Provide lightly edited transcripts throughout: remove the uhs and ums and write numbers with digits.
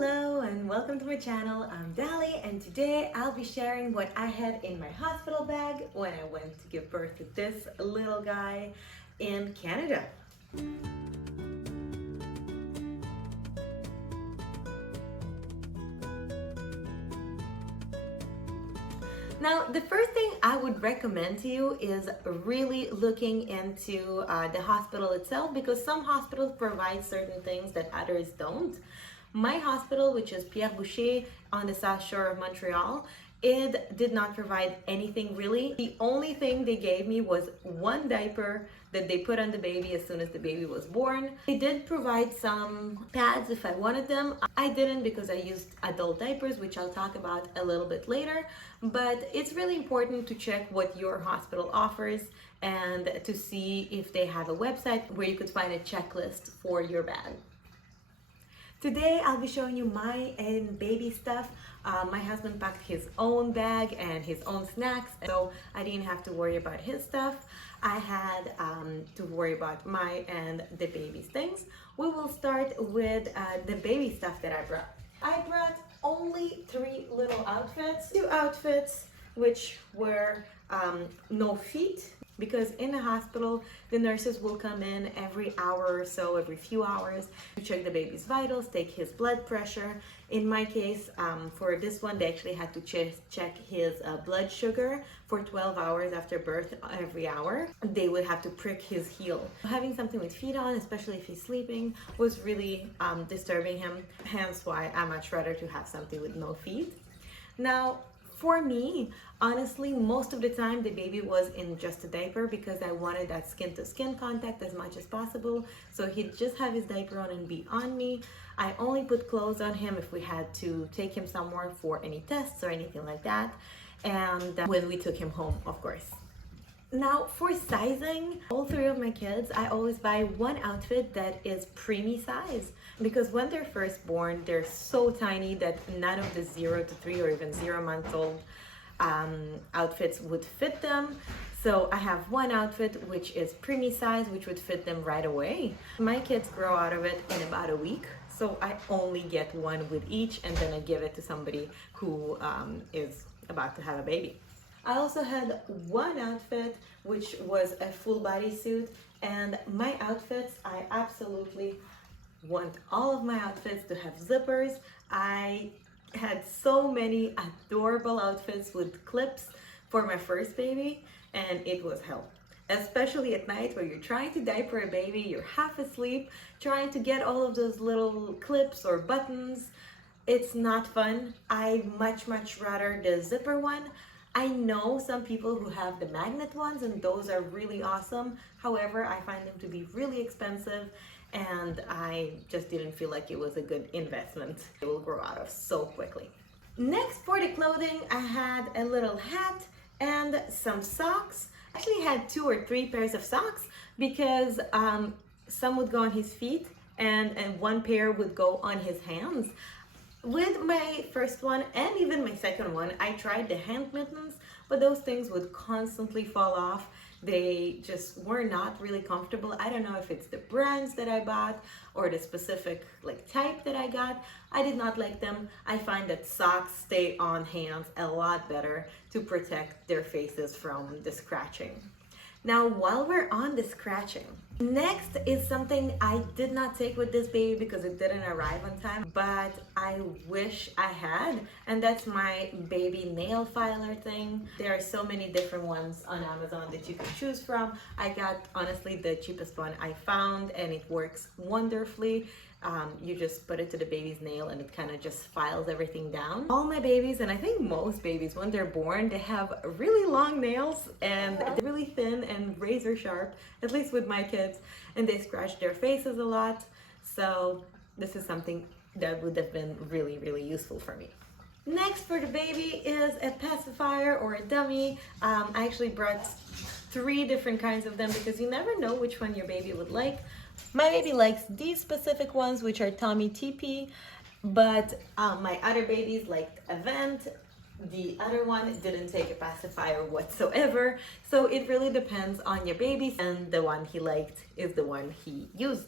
Hello and welcome to my channel. I'm Dali and today I'll be sharing what I had in my hospital bag when I went to give birth to this little guy in Canada. Now, the first thing I would recommend to you is really looking into the hospital itself, because some hospitals provide certain things that others don't. My hospital, which is Pierre Boucher on the South Shore of Montreal, it did not provide anything really. The only thing they gave me was one diaper that they put on the baby as soon as the baby was born. They did provide some pads if I wanted them. I didn't because I used adult diapers, which I'll talk about a little bit later. But it's really important to check what your hospital offers and to see if they have a website where you could find a checklist for your bag. Today I'll be showing you my and baby stuff. My husband packed his own bag and his own snacks, so I didn't have to worry about his stuff. I had to worry about my and the baby's things. We will start with the baby stuff that I brought. I brought only 3 little outfits. 2 outfits which were no feet, because in the hospital the nurses will come in every hour or so, every few hours, to check the baby's vitals, take his blood pressure. In my case, for this one, they actually had to check his blood sugar for 12 hours after birth every hour. They would have to prick his heel. Having something with feet on, especially if he's sleeping, was really disturbing him, hence why I much rather to have something with no feet. Now, for me, honestly, most of the time the baby was in just a diaper because I wanted that skin-to-skin contact as much as possible. So he'd just have his diaper on and be on me. I only put clothes on him if we had to take him somewhere for any tests or anything like that. And when we took him home, of course. Now, for sizing, all 3 of my kids, I always buy one outfit that is preemie size, because when they're first born, they're so tiny that none of the 0 to 3 or even 0-month-old outfits would fit them. So I have one outfit which is preemie size, which would fit them right away. My kids grow out of it in about a week, so I only get one with each, and then I give it to somebody who is about to have a baby. I also had one outfit which was a full body suit, and my outfits, I absolutely want all of my outfits to have zippers. I had so many adorable outfits with clips for my first baby, and it was hell. Especially at night where you're trying to diaper a baby, you're half asleep, trying to get all of those little clips or buttons. It's not fun. I much rather the zipper one. I know some people who have the magnet ones, and those are really awesome. However, I find them to be really expensive, and I just didn't feel like it was a good investment. It will grow out of so quickly. Next, for the clothing, I had a little hat and some socks. I actually had 2 or 3 pairs of socks because some would go on his feet and one pair would go on his hands. With my first one and even my second one, I tried the hand mittens, but those things would constantly fall off. They just were not really comfortable. I don't know if it's the brands that I bought or the specific type that I got. I did not like them. I find that socks stay on hands a lot better to protect their faces from the scratching. Now, while we're on the scratching, next is something I did not take with this baby because it didn't arrive on time, but I wish I had, and that's my baby nail filer thing. There are so many different ones on Amazon that you can choose from. I got, honestly, the cheapest one I found, and it works wonderfully. You just put it to the baby's nail and it kind of just files everything down. All my babies, and I think most babies, when they're born, they have really long nails and they're really thin and razor sharp, at least with my kids, and they scratch their faces a lot. So this is something that would have been really useful for me. Next for the baby is a pacifier or a dummy. I actually brought 3 different kinds of them because you never know which one your baby would like. My baby likes these specific ones, which are Tommy TP, but my other babies liked a vent. The other one didn't take a pacifier whatsoever. So it really depends on your baby, and the one he liked is the one he used.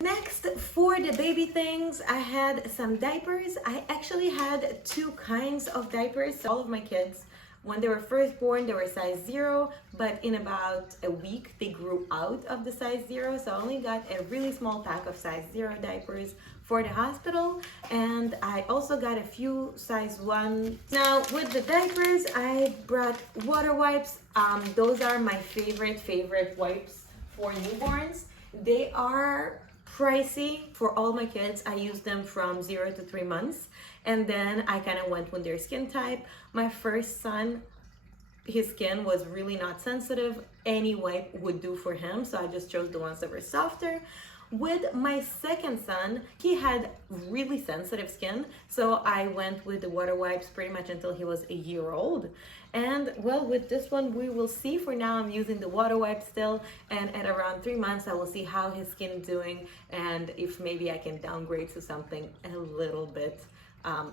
Next, for the baby things, I had some diapers. I actually had two kinds of diapers. So all of my kids, when they were first born, they were size 0, but in about a week, they grew out of the size 0. So I only got a really small pack of size 0 diapers for the hospital, and I also got a few size 1. Now, with the diapers, I brought water wipes. Those are my favorite wipes for newborns. They are pricey for all my kids. I use them from 0 to 3 months, and then I kind of went with their skin type. My first son, his skin was really not sensitive. Any wipe would do for him, so I just chose the ones that were softer. With my second son, he had really sensitive skin, so I went with the water wipes pretty much until he was a year old. And well, with this one, we will see. For now, I'm using the water wipe still, and at around 3 months, I will see how his skin is doing and if maybe I can downgrade to something a little bit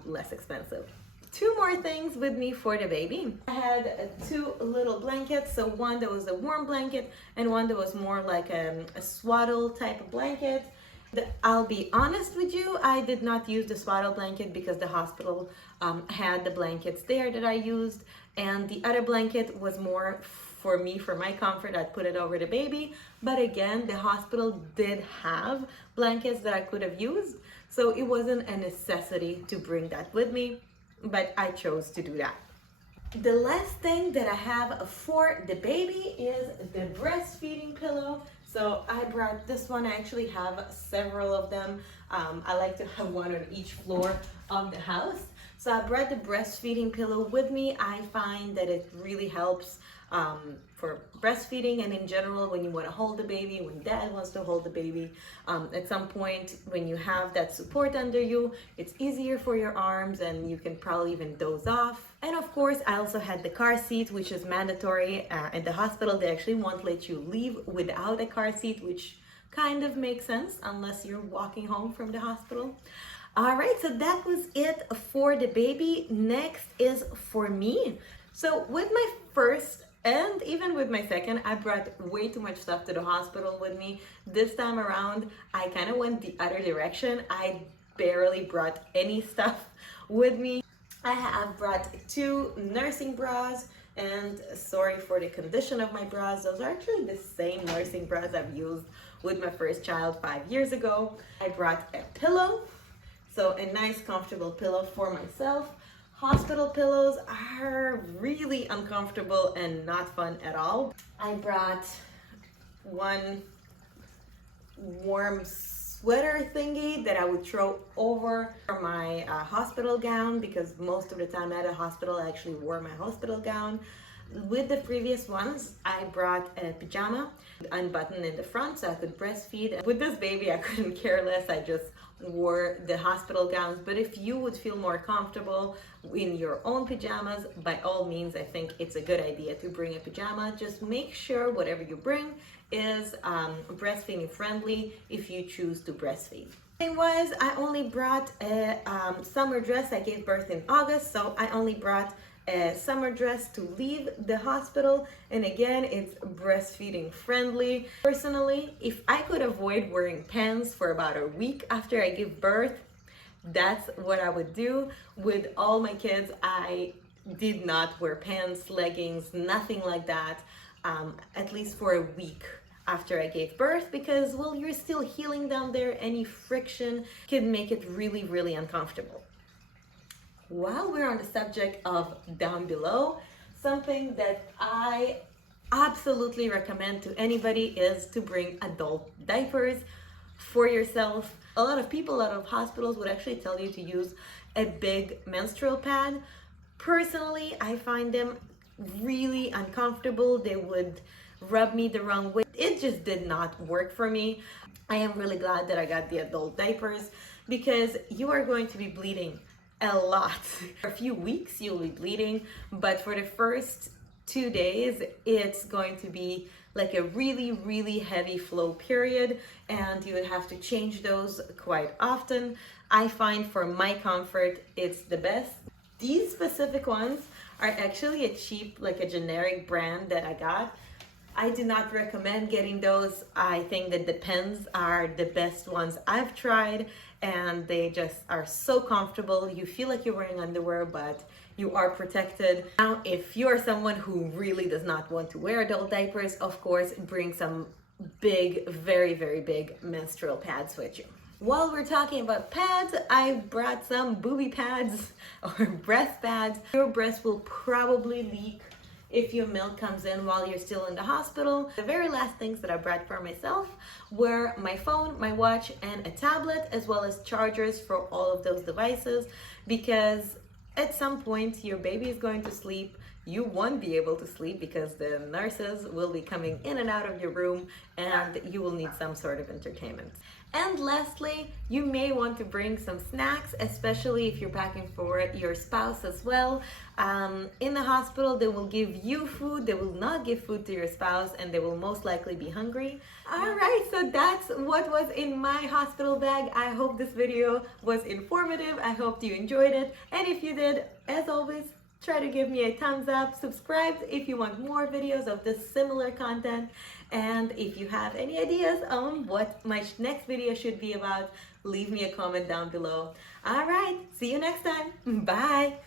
less expensive. Two more things with me for the baby. I had two little blankets. So one that was a warm blanket and one that was more like a swaddle type of blanket. I'll be honest with you, I did not use the swaddle blanket because the hospital had the blankets there that I used, and the other blanket was more for me, for my comfort. I'd put it over the baby, but again, the hospital did have blankets that I could have used, so it wasn't a necessity to bring that with me, but I chose to do that. The last thing that I have for the baby is the breastfeeding pillow. So I brought this one. I actually have several of them. I like to have one on each floor of the house. So I brought the breastfeeding pillow with me. I find that it really helps for breastfeeding, and in general when you want to hold the baby, when dad wants to hold the baby. At some point when you have that support under you, it's easier for your arms and you can probably even doze off. And of course, I also had the car seat, which is mandatory. At the hospital, they actually won't let you leave without a car seat, which kind of makes sense unless you're walking home from the hospital. All right, so that was it for the baby. Next is for me. So with my first and even with my second, I brought way too much stuff to the hospital with me. This time around, I kind of went the other direction. I barely brought any stuff with me. I have brought two nursing bras, and sorry for the condition of my bras. Those are actually the same nursing bras I've used with my first child 5 years ago. I brought a pillow, so a nice comfortable pillow for myself. Hospital pillows are really uncomfortable and not fun at all. I brought one warm sweater thingy that I would throw over my hospital gown, because most of the time at a hospital I actually wore my hospital gown. With the previous ones, I brought a pajama unbuttoned in the front so I could breastfeed. With this baby, I couldn't care less. I just wore the hospital gowns. But if you would feel more comfortable in your own pajamas, by all means, I think it's a good idea to bring a pajama. Just make sure whatever you bring is breastfeeding friendly if you choose to breastfeed. Thing was, I only brought a summer dress. I gave birth in August, so I only brought a summer dress to leave the hospital, and again, it's breastfeeding friendly. Personally, if I could avoid wearing pants for about a week after I give birth, that's what I would do. With all my kids, I did not wear pants, leggings, nothing like that, at least for a week after I gave birth, because, well, you're still healing down there. Any friction can make it really, really uncomfortable. While we're on the subject of down below, something that I absolutely recommend to anybody is to bring adult diapers for yourself. A lot of people out of hospitals would actually tell you to use a big menstrual pad. Personally, I find them really uncomfortable. They would rub me the wrong way. It just did not work for me. I am really glad that I got the adult diapers, because you are going to be bleeding a lot. For a few weeks you'll be bleeding, but for the first 2 days it's going to be like a really, really heavy flow period, and you would have to change those quite often. I find for my comfort it's the best. These specific ones are actually a cheap, like a generic brand that I got. I do not recommend getting those. I think that the pens are the best ones I've tried, and they just are so comfortable. You feel like you're wearing underwear, but you are protected. Now, if you're someone who really does not want to wear adult diapers, of course, bring some big, very, very big menstrual pads with you. While we're talking about pads, I brought some booby pads or breast pads. Your breast will probably leak if your milk comes in while you're still in the hospital. The very last things that I brought for myself were my phone, my watch, and a tablet, as well as chargers for all of those devices, because at some point your baby is going to sleep. You won't be able to sleep because the nurses will be coming in and out of your room, and you will need some sort of entertainment. And lastly, you may want to bring some snacks, especially if you're packing for your spouse as well. In the hospital, they will give you food, they will not give food to your spouse, and they will most likely be hungry. All right, so that's what was in my hospital bag. I hope this video was informative. I hope you enjoyed it. And if you did, as always, try to give me a thumbs up, subscribe if you want more videos of this similar content, and if you have any ideas on what my next video should be about, leave me a comment down below. All right, see you next time. Bye.